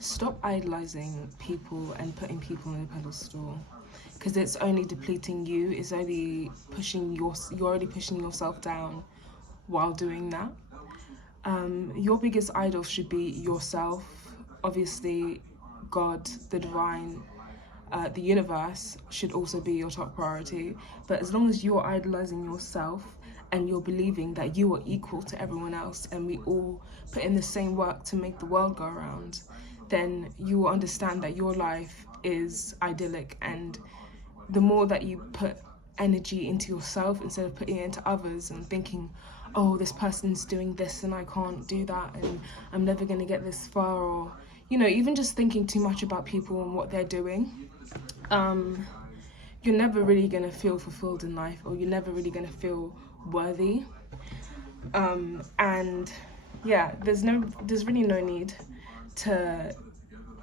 Stop idolizing people and putting people on a pedestal, because it's only depleting you. It's only you're already pushing yourself down while doing that. Your biggest idol should be yourself. Obviously, God, the divine, the universe should also be your top priority. But as long as you're idolizing yourself and you're believing that you are equal to everyone else and we all put in the same work to make the world go around, then you will understand that your life is idyllic. And the more that you put energy into yourself instead of putting it into others and thinking, oh, this person's doing this and I can't do that and I'm never going to get this far, or, you know, even just thinking too much about people and what they're doing, you're never really going to feel fulfilled in life, or you're never really going to feel worthy. And yeah, there's really no need to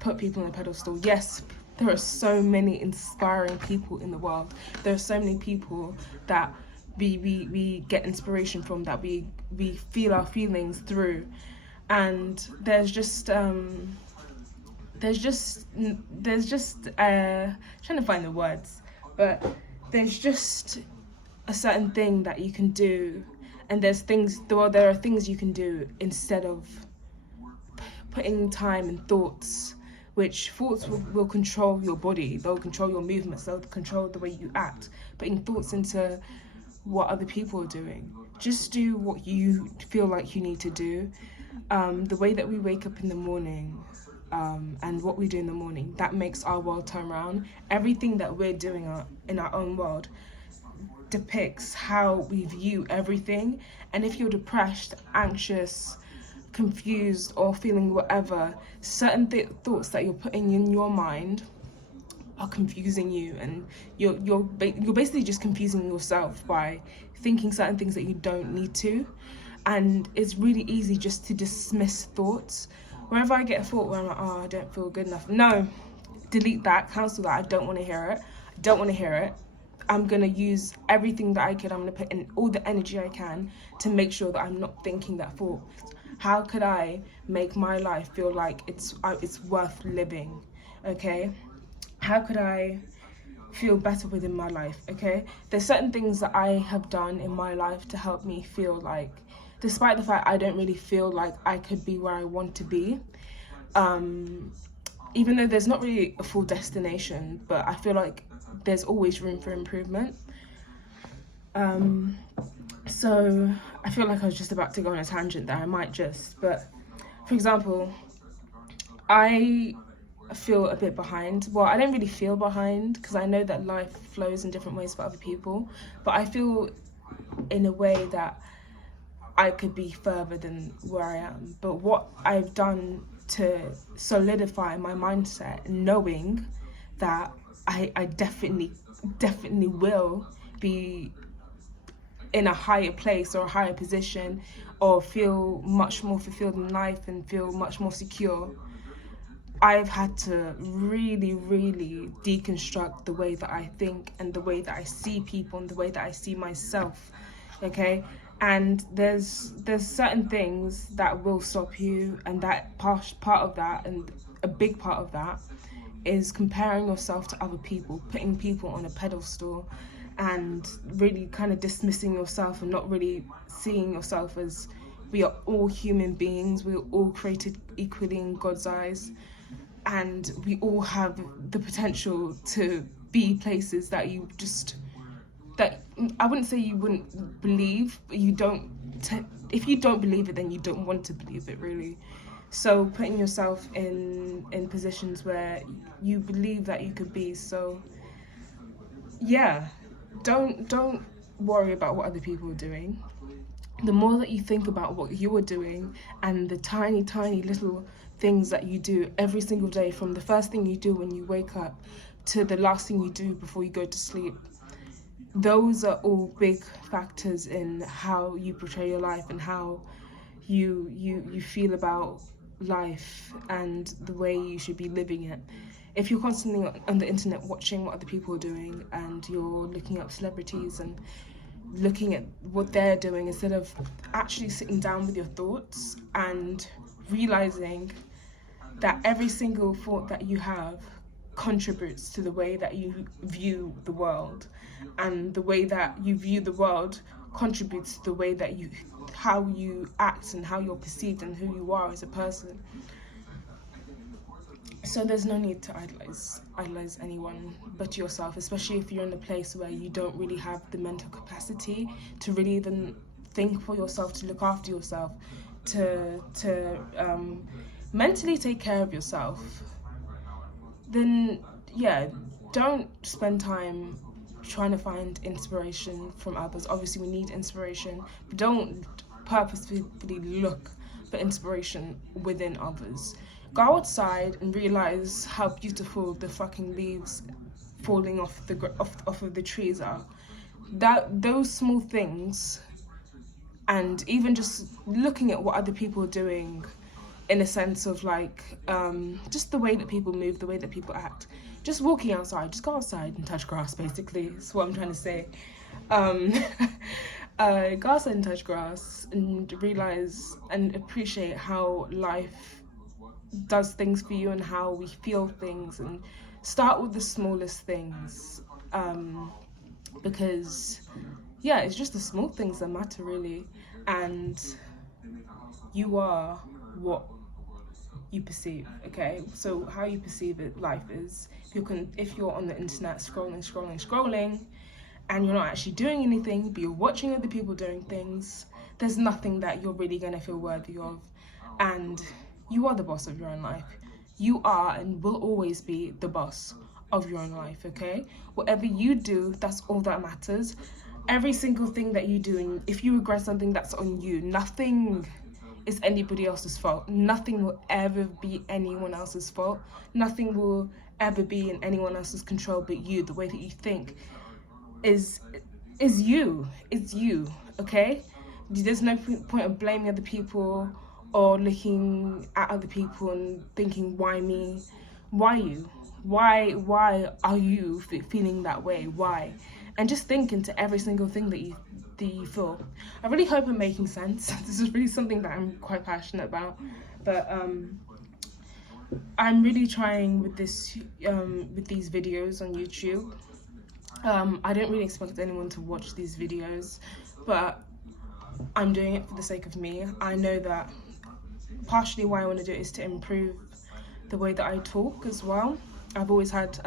put people on a pedestal. Yes, there are so many inspiring people in the world. There are so many people that we get inspiration from, that we feel our feelings through. And there's just trying to find the words, but there's just a certain thing that you can do, and there are things you can do instead of putting time and thoughts, which thoughts will control your body, they'll control your movements, they'll control the way you act. Putting thoughts into what other people are doing. Just do what you feel like you need to do. The way that we wake up in the morning, and what we do in the morning, that makes our world turn around. Everything that we're doing in our own world depicts how we view everything. And if you're depressed, anxious, confused, or feeling whatever, certain thoughts that you're putting in your mind are confusing you, and you're basically just confusing yourself by thinking certain things that you don't need to. And it's really easy just to dismiss thoughts. Whenever I get a thought where I'm like, oh, I don't feel good enough, no, delete that, cancel that. I don't want to hear it. I'm going to use everything that I can. I'm going to put in all the energy I can to make sure that I'm not thinking that thought. How could I make my life feel like it's worth living? Okay? How could I feel better within my life? Okay? There's certain things that I have done in my life to help me feel like, despite the fact I don't really feel like I could be where I want to be, even though there's not really a full destination, but I feel like there's always room for improvement. So I feel like I was just about to go on a tangent there. I might just, but for example, I feel a bit behind. Well, I don't really feel behind, because I know that life flows in different ways for other people, but I feel in a way that I could be further than where I am. But what I've done to solidify my mindset, knowing that I definitely will be in a higher place or a higher position, or feel much more fulfilled in life and feel much more secure, I've had to really, really deconstruct the way that I think and the way that I see people and the way that I see myself, okay? And there's certain things that will stop you, and that part of that, and a big part of that, is comparing yourself to other people, putting people on a pedestal, and really kind of dismissing yourself and not really seeing yourself as, we are all human beings, we are all created equally in God's eyes, and we all have the potential to be places that you just, that I wouldn't say you wouldn't believe, but if you don't believe it, then you don't want to believe it, really. So putting yourself in positions where you believe that you could be. So yeah, don't worry about what other people are doing. The more that you think about what you are doing and the tiny little things that you do every single day, from the first thing you do when you wake up to the last thing you do before you go to sleep, those are all big factors in how you portray your life and how you feel about life and the way you should be living it. If you're constantly on the internet watching what other people are doing, and you're looking up celebrities and looking at what they're doing instead of actually sitting down with your thoughts and realizing that every single thought that you have contributes to the way that you view the world, and the way that you view the world contributes to the way that how you act and how you're perceived and who you are as a person. So there's no need to idolize anyone but yourself, especially if you're in a place where you don't really have the mental capacity to really even think for yourself, to look after yourself, to mentally take care of yourself. Then yeah, don't spend time trying to find inspiration from others. Obviously we need inspiration, but don't purposefully look for inspiration within others. Go outside and realize how beautiful the fucking leaves falling off of the trees are. Those small things, and even just looking at what other people are doing, in a sense of like just the way that people move, the way that people act. Just walking outside, just go outside and touch grass, basically. That's what I'm trying to say. Go outside and touch grass and realize and appreciate how life does things for you and how we feel things, and start with the smallest things, because yeah, it's just the small things that matter really, and you are what you perceive. Okay, so how you perceive it, life is, if you're on the internet scrolling and you're not actually doing anything but you're watching other people doing things, there's nothing that you're really going to feel worthy of. And you are the boss of your own life. You are and will always be the boss of your own life, okay? Whatever you do, that's all that matters. Every single thing that you do, and if you regret something, that's on you. Nothing is anybody else's fault. Nothing will ever be anyone else's fault. Nothing will ever be in anyone else's control but you. The way that you think is you. It's you, okay? There's no point of blaming other people or looking at other people and thinking, why me? Why you? Why are you feeling that way? Why? And just think into every single thing that you feel. I really hope I'm making sense. This is really something that I'm quite passionate about. But I'm really trying with this with these videos on YouTube. I don't really expect anyone to watch these videos, but I'm doing it for the sake of me. I know that partially why I want to do it is to improve the way that I talk as well. I've always had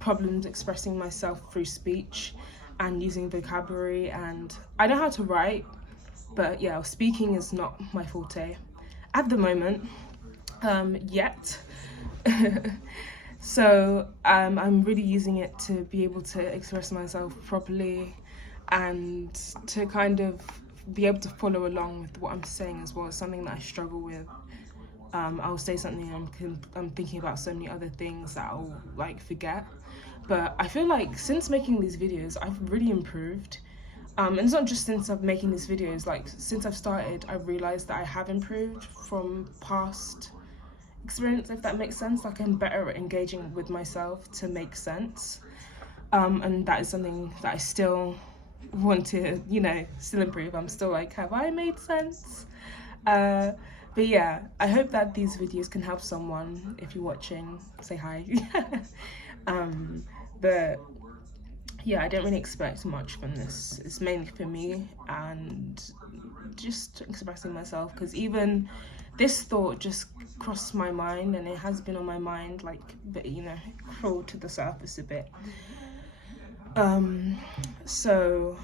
problems expressing myself through speech and using vocabulary, and I know how to write, but yeah, speaking is not my forte at the moment, yet. So I'm really using it to be able to express myself properly and to kind of be able to follow along with what I'm saying as well. It's something that I struggle with. I'll say something and I'm thinking about so many other things that I'll like forget. But I feel like since making these videos, I've really improved. And it's not just since I'm making these videos, like since I've started, I've realized that I have improved from past experience, if that makes sense. Like I'm better at engaging with myself to make sense. And that is something that I still want to, still improve. I'm still like, have I made sense? But yeah, I hope that these videos can help someone. If you're watching, say hi. But yeah, I don't really expect much from this. It's mainly for me and just expressing myself, because even this thought just crossed my mind, and it has been on my mind, like, but crawled to the surface a bit. So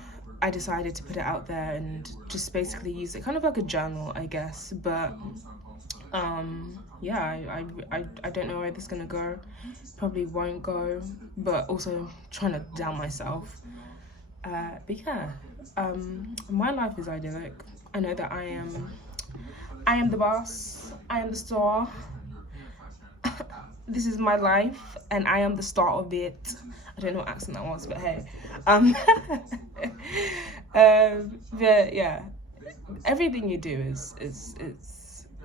I decided to put it out there and just basically use it kind of like a journal, I guess. But yeah, I don't know where this is gonna go. Probably won't go, but also trying to down myself. But yeah, my life is idyllic. I know that I am the boss. I am the star. This is my life, and I am the star of it. I don't know what accent that was, but hey. But yeah, everything you do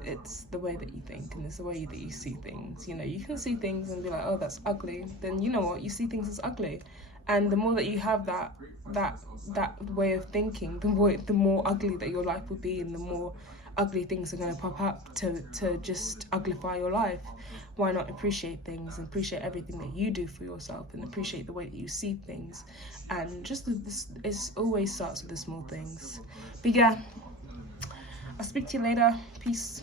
it's the way that you think, and it's the way that you see things. You can see things and be like, oh, that's ugly. Then you know what? You see things as ugly, and the more that you have that way of thinking, the more ugly that your life will be, and the more ugly things are going to pop up to just uglify your life. Why not appreciate things and appreciate everything that you do for yourself and appreciate the way that you see things? And just this, it always starts with the small things. But yeah, I'll speak to you later. Peace.